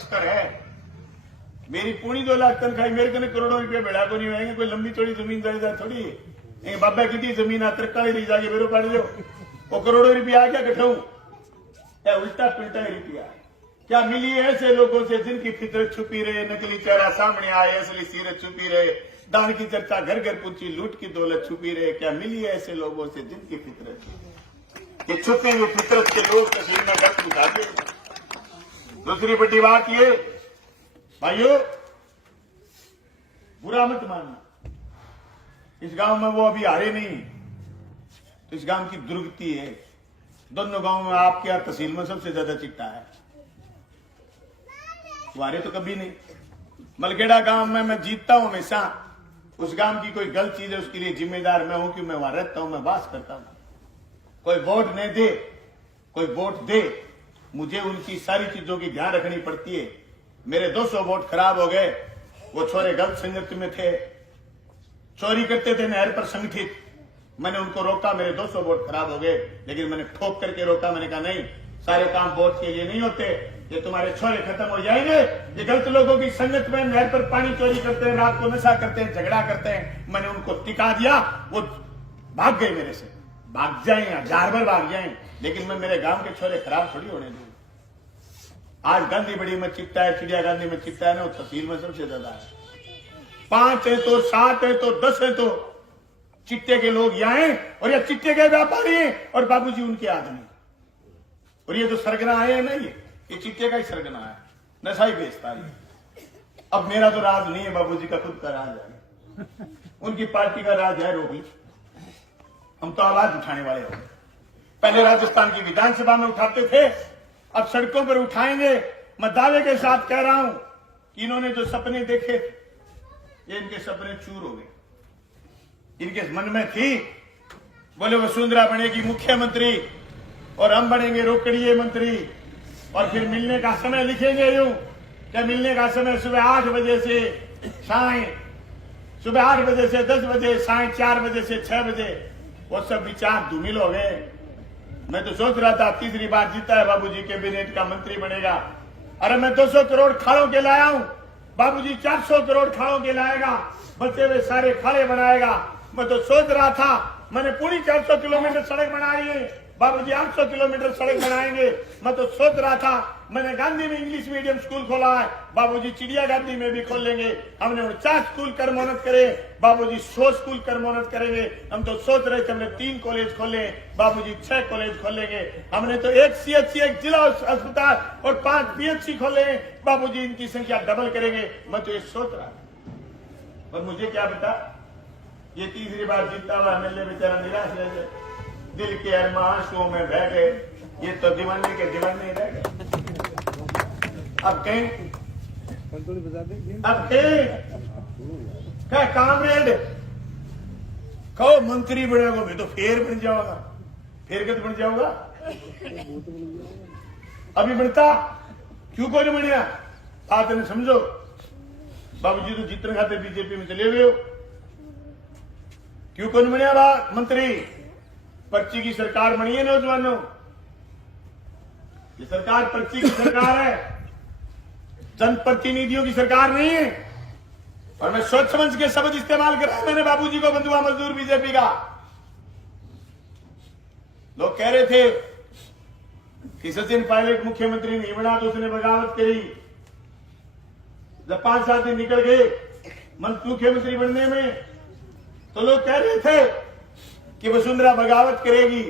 तस्कर है। मेरी पूरी 2 लाख तनख्वाह मेरे कने करोड़ों रुपया बेड़ा को नहीं होएंगे। कोई लंबी चौड़ी जमीन जायदाद थोड़ी है। बाबा की जमीन आ तरकाली रही जाके मेरे पड़ लो वो करोड़ों रुपया आ क्या कठाऊ है। उल्टा पुल्टा रुपया क्या मिली है ऐसे लोगों से जिनकी फितरत छुपी रहे, नकली चेहरा सामने आए, असली सीरत छुपी रहे, दान की चर्चा घर घर पूछी, लूट की दौलत छुपी रहे। क्या मिली है ऐसे लोगों से जिनकी फितरत ये छुपे हुए फितरत के लोग तस्वीर में गप उठाते। दूसरी बड़ी बात ये भाइयों, बुरा मत मानना, इस गांव में वो अभी हारे नहीं तो इस गांव की दुर्गति है। दोनों गांव में आपके यहां तहसील में सबसे ज्यादा चिट्टा है, वारे तो कभी नहीं। मलगेड़ा गांव में मैं जीतता हूं हमेशा। उस गांव की कोई गलत चीज है उसके लिए जिम्मेदार मैं हूं कि मैं वहां रहता हूं, मैं वास करता हूं। कोई वोट नहीं दे, कोई वोट दे, मुझे उनकी सारी चीजों की ध्यान रखनी पड़ती है। मेरे 200 वोट खराब हो गए, वो छोरे गलत संगत में थे, चोरी करते थे नहर पर संगठित। मैंने उनको रोका, मेरे 200 वोट खराब हो गए, लेकिन मैंने ठोक करके रोका। मैंने कहा नहीं, सारे काम वोट के लिए नहीं होते, ये तुम्हारे छोरे खत्म हो जाएंगे। ये गलत लोगों की संगत में नहर पर पानी चोरी करते हैं, रात को नशा करते हैं, झगड़ा करते हैं। मैंने उनको टिका दिया, वो भाग गए मेरे से। भाग जाए, 1000 बार भाग जाए, लेकिन मैं मेरे गांव के छोरे खराब थोड़ी होने दूं। आज गांधी बड़ी में चिट्टा है, चिड़िया गांधी में चिट्टा है ना, वो तहसील में सबसे ज्यादा है। 5 है तो 7 है तो 10 है तो चिट्टे के लोग यहाँ हैं, और ये चिट्टे के व्यापारी हैं और बाबूजी उनके आदमी। और ये जो सरगना आए हैं ना, ये चिट्टे का ही सरगना है, नशा ही बेचता है। अब मेरा तो राज नहीं है, बाबूजी का खुद का राज है, उनकी पार्टी का राज है। रोगी हम तो आवाज उठाने वाले हो गए। पहले राजस्थान की विधानसभा में उठाते थे, अब सड़कों पर उठाएंगे। मैं दावे के साथ कह रहा हूं कि इन्होंने जो सपने देखे ये इनके सपने चूर हो गए। इनके मन में थी, बोले वसुंधरा बनेगी मुख्यमंत्री और हम बनेंगे रोकड़िए मंत्री, और फिर मिलने का समय लिखेंगे यूं क्या मिलने का समय सुबह 8 बजे से साय, सुबह 8 बजे से 10 बजे, साय 4 बजे से 6 बजे। वो सब विचार धूमिल हो गए। मैं तो सोच रहा था तीसरी बार जीता है बाबूजी, कैबिनेट का मंत्री बनेगा। अरे मैं 200 करोड़ खाड़ों के लाया हूं, बाबूजी 400 करोड़ खाड़ों के लाएगा, बचे हुए सारे खाड़े बनाएगा। मैं तो सोच रहा था, मैंने पूरी 400 किलोमीटर सड़क बनाई है, बाबूजी 800 किलोमीटर सड़क बनाएंगे। मैं तो सोच रहा था, मैंने गांधी में इंग्लिश मीडियम स्कूल खोला है, बाबूजी चिड़िया गांधी में भी खोल लेंगे। हमने 49 स्कूल कर्मोन्नत करे, बाबूजी 100 स्कूल कर्मोन्नत करेंगे। हम तो सोच रहे थे हमने 3 कॉलेज खोले, बाबूजी 6 कॉलेज खोलेंगे। हमने तो 1 CHC, 1 जिला अस्पताल और 5 PHC खोले, बाबूजी इनकी संख्या डबल करेंगे। मैं तो ये सोच रहा था, और मुझे क्या पता ये तीसरी बार जीता हुआ MLA बेचारा निराश रह गए, दिल के अरमा आंसुओं में बह गए। ये तो दीवाने के दीवाने रह गए। अब कहीं क्या कामरेड कहो मंत्री बनेगा, मैं तो फेर बन जाऊंगा। फेर कद बन जाऊंगा, अभी बनता क्यों कोई नहीं बनया? बात नहीं समझो, बाबूजी तो जीतने खाते बीजेपी में चले गए हो, क्यों कौन बनया बात मंत्री? पर्ची की सरकार बनी है नौजवानों, ये सरकार पर्ची की सरकार है, जनप्रतिनिधियों की सरकार नहीं है। और मैं सोच समझ के शब्द इस्तेमाल कर रहा हूं। मैंने बाबूजी को बंधुआ मजदूर बीजेपी का, लोग कह रहे थे कि सचिन पायलट मुख्यमंत्री नहीं बना तो उसने बगावत करी। जब 5-7 दिन निकल गए मुख्यमंत्री बनने में, तो लोग कह रहे थे कि वसुंधरा बगावत करेगी।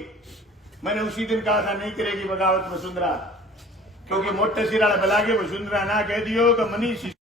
मैंने उसी दिन कहा था नहीं करेगी बगावत वसुंधरा, क्योंकि मोटे सिरा बला के वसुंधरा ना कह दियो कि मनीष